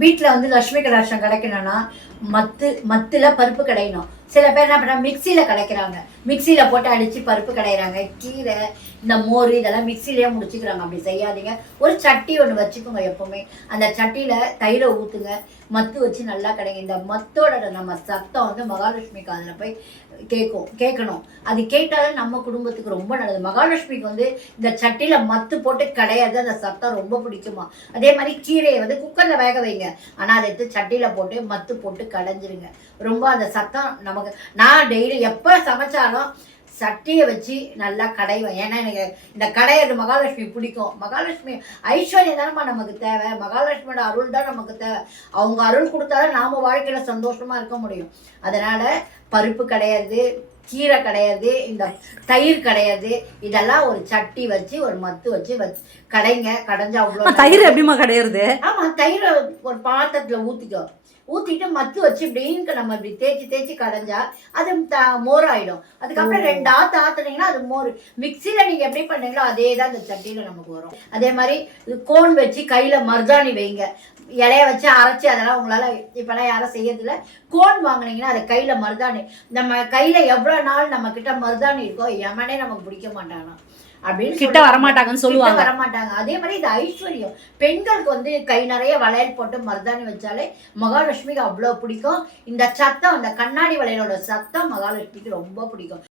வீட்டில் வந்து லட்சுமி கடாட்சம் கிடைக்கணும்னா மத்தில் பருப்பு கடையணும். சில பேர் என்ன பண்ணுறாங்க, மிக்சியில் கடைக்கிறாங்க. மிக்சியில் போட்டு அடித்து பருப்பு கடையிறாங்க. கீரை, இந்த மோர் இதெல்லாம் மிக்சிலேயே முடிச்சுக்கிறாங்க. அப்படி செய்யாதீங்க. ஒரு சட்டி ஒன்று வச்சுக்கோங்க. எப்போவுமே அந்த சட்டியில் தயிரை ஊற்றுங்க. மத்து வச்சு நல்லா கடைங்க. இந்த மத்தோட நம்ம சத்தம் வந்து மகாலட்சுமி காதில் போய் கேட்கணும். அது கேட்டாலும் நம்ம குடும்பத்துக்கு ரொம்ப நல்லது. மகாலட்சுமிக்கு வந்து இந்த சட்டியில் மத்து போட்டு கடையாது அந்த சத்தம் ரொம்ப பிடிக்குமா. அதே மாதிரி கீரையை வந்து குக்கரில் வேக வைங்க. ஆனால் அதை எடுத்து சட்டியில் போட்டு மத்து போட்டு கடைஞ்சிருங்க. ரொம்ப அந்த சத்தம் நமக்கு, நான் டெய்லி எப்போ சமைச்சாலும் சட்டியை வச்சு நல்லா கடைவேன். ஏன்னா எனக்கு இந்த கடையிறது மகாலட்சுமி பிடிக்கும். மகாலட்சுமி ஐஸ்வர்யம் தானம்மா நமக்கு தேவை. மகாலட்சுமியோட அருள் தான் நமக்கு தேவை. அவங்க அருள் கொடுத்தாலும் நாம் வாழ்க்கையில் சந்தோஷமாக இருக்க முடியும். அதனால் பருப்பு கிடையாது, கீரை கிடையாது, இந்த தயிர் கிடையாது. இதெல்லாம் ஒரு சட்டி வச்சு ஒரு மத்து வச்சு கடைங்க. கடைஞ்சா அவ்வளோ. தயிர் எப்படிமா கிடையாது? ஆமாம், தயிரை ஒரு பாத்திரத்தில் ஊற்றிட்டு மத்து வச்சு இப்படின்னு நம்ம இப்படி தேய்ச்சி கடைஞ்சா அது மோர் ஆகிடும். அதுக்கப்புறம் 2 ஆற்று ஆற்றுனீங்கன்னா அது மோர். மிக்சியில் நீங்கள் எப்படி பண்ணீங்களோ அதே தான் இந்த சட்டியில் நமக்கு வரும். அதே மாதிரி கோன் வச்சு கையில் மருதாணி வைங்க. இலைய வச்சு அரைச்சி அதெல்லாம் உங்களால் இப்போலாம் யாரும் செய்யறதில்ல. கோன் வாங்கினீங்கன்னா அதை கையில் மருதாணி, நம்ம கையில் எவ்வளோ நாள் நம்ம கிட்ட மருதாணி இருக்கோ எவனே நமக்கு பிடிக்க மாட்டானா அப்படின்னு கிட்ட வரமாட்டாங்கன்னு சொல்லுவாங்க. வரமாட்டாங்க. அதே மாதிரி இது ஐஸ்வர்யம். பெண்களுக்கு வந்து கை நிறைய வளையல் போட்டு மருதாணி வச்சாலே மகாலட்சுமிக்கு அவ்வளோ பிடிக்கும். இந்த சத்தம், அந்த கண்ணாடி வளையலோட சத்தம் மகாலட்சுமிக்கு ரொம்ப பிடிக்கும்.